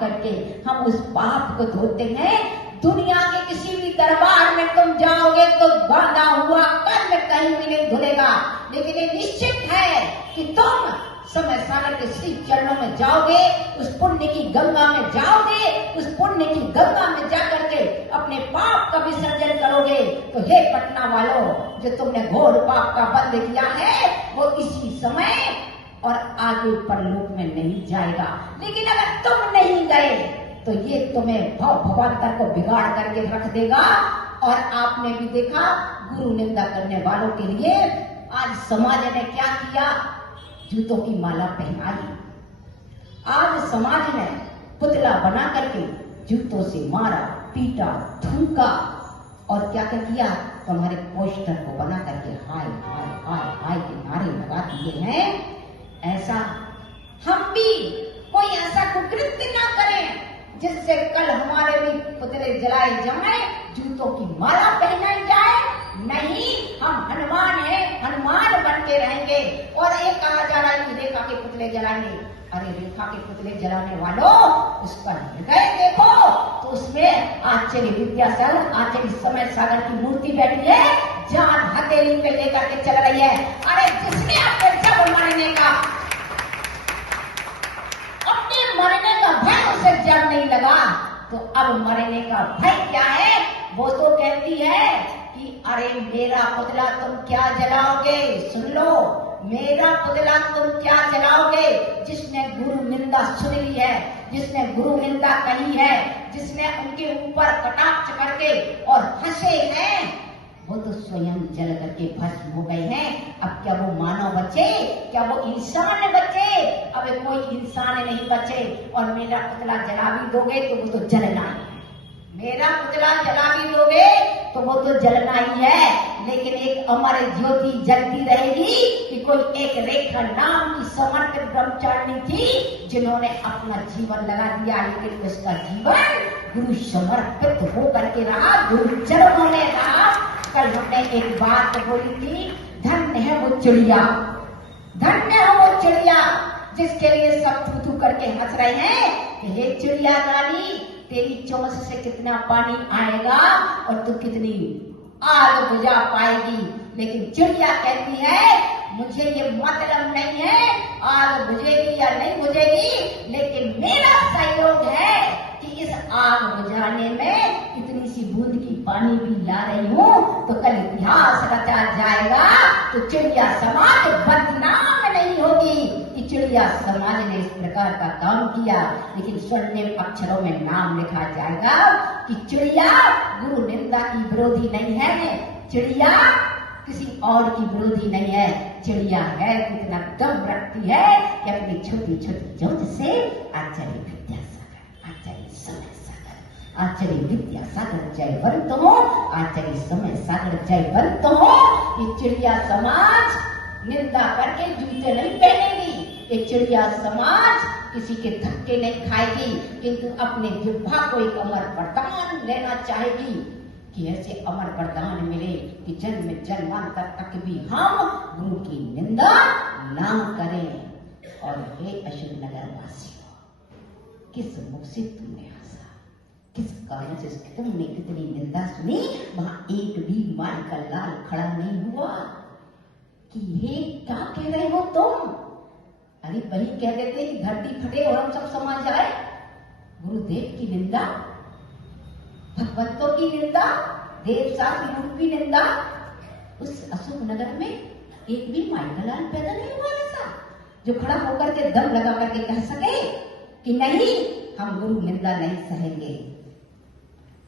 करके हम उस पाप को धोते हैं। दुनिया के किसी भी दरबार में तुम जाओगे तो बांधा हुआ कर्म कहीं भी नहीं धुलेगा, लेकिन ये निश्चित है कि तुम समय सागर के श्री चरणों में जाओगे, उस पुण्य की गंगा में जाओगे, उस पुण्य की गंगा में जाकर के अपने पाप का विसर्जन करोगे। तो हे पटना वालों, जो तुमने घोर पाप का बंध किया है वो इसी समय और आगे परलोक में नहीं जाएगा। लेकिन अगर तुम नहीं गए तो ये तुम्हें भवांतर को बिगाड़ करके रख देगा। और आपने भी देखा गुरु निंदा करने वालों के लिए आज समाज ने क्या किया, जूतों की माला पहनाई। आज समाज ने पुतला बना करके जूतों से मारा, पीटा, थूका और क्या क्या किया, तुम्हारे पोस्टर को बना करके हाय हाय हाय हाय के नारे लगा दिए हैं। ऐसा हम भी कोई ऐसा कुकृत्य ना करें जिससे कल हमारे भी पुतले जलाए जाए, जूतों की माला पहनाई जाए। नहीं, हम हनुमान हैं, हनुमान बन के रहेंगे। और एक कहा जा रहा है कि रेखा के पुतले जलाएंगे। अरे रेखा के पुतले जलाने वालों, उस पर हृदय देखो तो उसमें आचार्य विद्यासागर, आचार्य समय सागर की मूर्ति बैठी है, जान हथेली पे लेकर के चल रही है। अरे जिसने अपने जब मरने का भय उसे जब नहीं लगा तो अब मरने का भय क्या है। वो तो कहती है कि अरे मेरा पुतला तुम क्या जलाओगे, सुन लो, मेरा पुतला तुम क्या जलाओगे। जिसने गुरु निंदा सुन ली है, जिसने गुरु निंदा कही है, जिसने उनके ऊपर कटाक्ष करके और हंसे हैं, वो तो स्वयं जल करके भस्म हो गए हैं। अब क्या वो मानव बचे, क्या वो इंसान बचे? अब कोई इंसान नहीं बचे। और मेरा पुतला जला भी दोगे तो वो तो जलना ही है, मेरा पुतला जला भी दोगे तो वो तो जलना ही है। लेकिन एक अमर ज्योति जलती रहेगी कि कोई एक रेखा नाम की समर्पित ब्रह्मचारिणी थी जिन्होंने अपना जीवन लगा दिया, लेकिन उसका जीवन गुरु समर्पित होकर के रहा, गुरु चरणों में रहा। कल हमने एक बात बोली थी, धन्य है वो चिड़िया, धन्य है वो चिड़िया जिसके लिए सब थू थू करके हंस रहे हैं कि हे चिड़िया रानी, तेरी चोंच से कितना पानी आएगा और तू कितनी आग बुझा पाएगी। लेकिन चिड़िया कहती है मुझे ये मतलब नहीं है आग बुझेगी या नहीं बुझेगी, लेकिन मेरा सहयोग है कि इस आग बुझाने में इतनी सी बूंद की पानी भी ला रही हूँ। तो कल इतिहास रचा जाएगा तो चिड़िया समाज बदनाम नहीं होगी कि चिड़िया समाज ने इस प्रकार का काम किया। लेकिन स्वर्णिम अक्षरों में नाम लिखा जाएगा कि चिड़िया गुरु निंदा की विरोधी नहीं है, चिड़िया किसी और की विरोधी नहीं है। चिड़िया है कितना दम रखती है कि अपनी छोटी छोटी चोंच से आचार्य विद्यासागर, आचार्य समय सागर, आचार्य विद्यासागर जयवंत हो, आचार्य समय सागर जयवंत हो। ये चिड़िया समाज निंदा करके जूते नहीं पहनेगी, ये चिड़िया समाज किसी के धक्के नहीं खाएगी, किंतु अपने जिह्वा को एक अमर वरदान लेना चाहेगी कि ऐसे अमर वरदान मिले कि जन्म जन्मांतर तक भी हम गुरु की निंदा ना करें। और हे अशोक नगर वासियों, किस मुख से तुमने हंसा, किस कारण से तुमने कितनी निंदा सुनी, वहां एक भी माई का लाल खड़ा नहीं हुआ कि हे क्या कह रहे हो तुम। अरे वही कह देते कि धरती फटे और हम सब समा जाए। गुरुदेव की निंदा, भगवतों की निंदा, देव शास्त्र रूपी निंदा। उस अशोक नगर में एक भी माई का लाल पैदा नहीं हुआ ऐसा जो खड़ा होकर के दम लगा करके कह सके कि नहीं हम गुरु निंदा नहीं सहेंगे।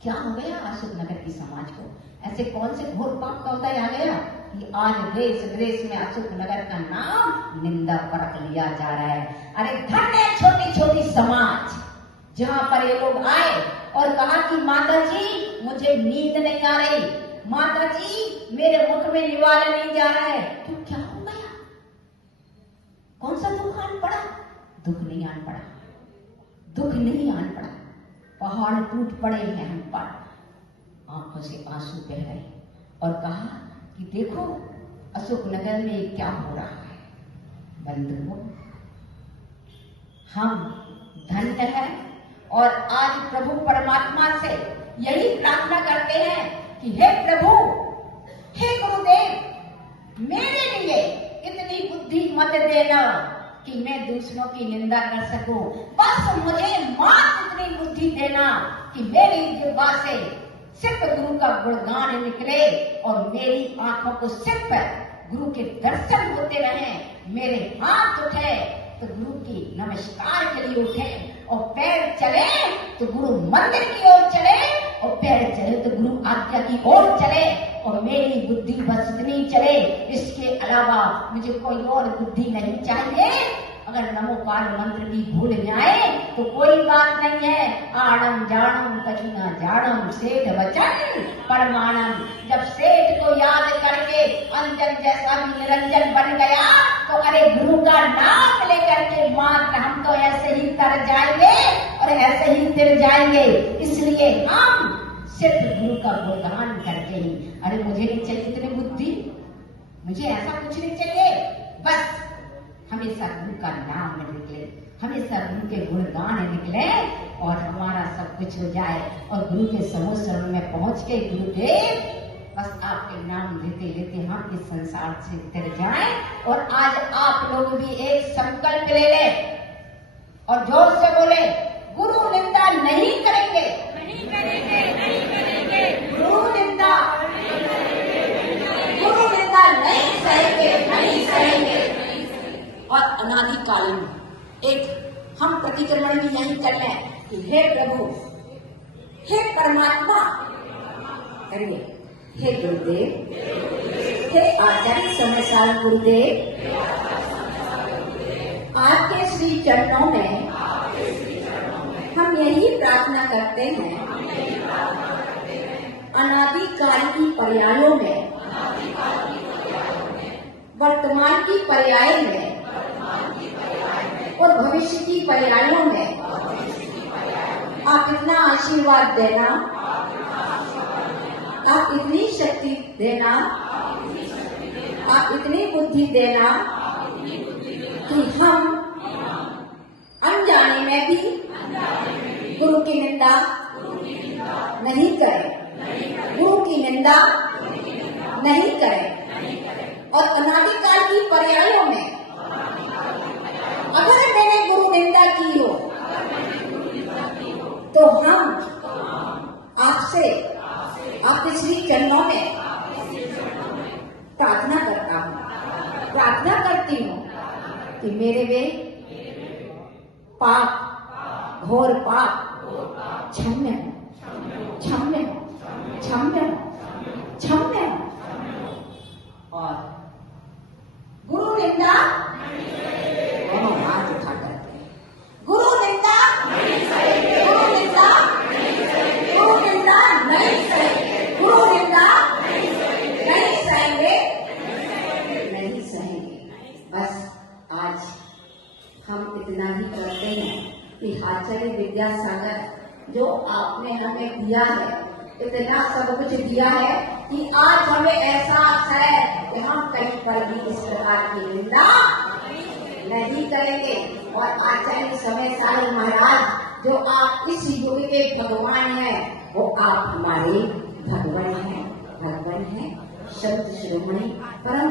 क्या हो गया अशोक नगर की समाज को? ऐसे कौन से घोर पाप का उदय आ गया कि आज देश विदेश में अशोक नगर का नाम निंदा परख लिया जा रहा है। अरे धन्य छोटी छोटी समाज जहां पर ये लोग आए और कहा कि माता जी मुझे नींद नहीं आ रही, माता जी मेरे मुख में निवाला नहीं जा रहा है। तो क्या हो गया? कौन सा दुख आन पड़ा? दुख नहीं आन पड़ा, दुख नहीं आन पड़ा, पहाड़ टूट पड़े हैं हम पर, आंखों से आंसू बह रहे और कहा कि देखो अशोक नगर में क्या हो रहा है। बंधुओं, हम धन्य है और आज प्रभु परमात्मा से यही प्रार्थना करते हैं कि हे प्रभु, हे गुरुदेव, मेरे लिए इतनी बुद्धि मत देना कि मैं दूसरों की निंदा कर सकूं। बस मुझे मात्र इतनी बुद्धि देना कि मेरी जिह्वा से सिर्फ गुरु का गुणगान निकले और मेरी आंखों को सिर्फ गुरु के दर्शन होते रहे। मेरे हाथ उठे तो गुरु की नमस्कार के लिए उठे, और पैर चले तो गुरु मंदिर की ओर चले, और पैर चले तो गुरु आज्ञा की ओर चले, और मेरी बुद्धि बस इतनी चले। इसके अलावा मुझे कोई और बुद्धि नहीं चाहिए। अगर नमो काल मंत्र की भूल जाए तो कोई बात नहीं है। आड़म जाणम कछु न जाणम सेठ वचन परमाणम। जब सेठ को याद करके अंजन जैसा भी निरंजन बन गया तो अरे गुरु का नाम लेकर के मात्र हम तो ऐसे ही तर जाएंगे और ऐसे ही तिर जाएंगे। इसलिए हम सिर्फ गुरु का गुणगान करके ही, अरे मुझे नहीं चाहिए इतनी बुद्धि, मुझे ऐसा कुछ नहीं चाहिए। बस हमेशा गुरु का नाम निकले, हमेशा गुरु के गुणगान निकले और हमारा सब कुछ हो जाए। और गुरु के समूह शरण में पहुंच के गुरुदेव बस आपके नाम लेते लेते हम इस संसार से उतर जाएं। और आज आप लोग भी एक संकल्प ले लें और जोर से बोले, गुरु निंदा नहीं करेंगे, नहीं करेंगे, नहीं करेंगे। गुरु निंदा नहीं सहेंगे, नहीं सहेंगे। और अनादिकालीन एक हम प्रतिक्रमण भी यही कर लें कि हे प्रभु, हे परमात्मा, करिए, हे गुरुदेव, हे आचार्य समय गुरुदेव, आपके श्री चरणों में हम यही प्रार्थना करते हैं, अनादिकाल की पर्यायों में, वर्तमान की पर्याय में और भविष्य की पर्यायों में आप इतना आशीर्वाद देना, आप इतनी शक्ति देना, आप इतनी बुद्धि देना कि हम अनजाने में भी गुरु की निंदा नहीं करें, गुरु की निंदा नहीं करें। और अनादिकाल की पर्यायों में अगर मैंने गुरु निंदा की हो तो हम आपसे, आपके श्री चरणों में प्रार्थना करता हूँ, प्रार्थना करती हूँ कि मेरे वे पाप, घोर पाप क्षम्य हो, क्षम्य हो, क्षम्य हो, क्षम्य हो। और गुरु निंदा दोनों हाथ उठा करके, गुरु निंदा नहीं सहेंगे, गुरु निंदा नहीं सहेंगे, गुरु निंदा नहीं सहेंगे, गुरु निंदा नहीं सहेंगे, नहीं सहेंगे। बस आज हम इतना ही करते हैं कि आचार्य विद्यासागर जो आपने हमें दिया है, इतना सब कुछ दिया है कि आज हमें एहसास है कि हम कहीं पर भी इस प्रकार की निंदा नहीं करेंगे। और आचार्य समय साई महाराज जो आप इस युग के भगवान हैं, वो आप हमारे भगवान हैं, भगवान हैं, संत शिरोमणि परम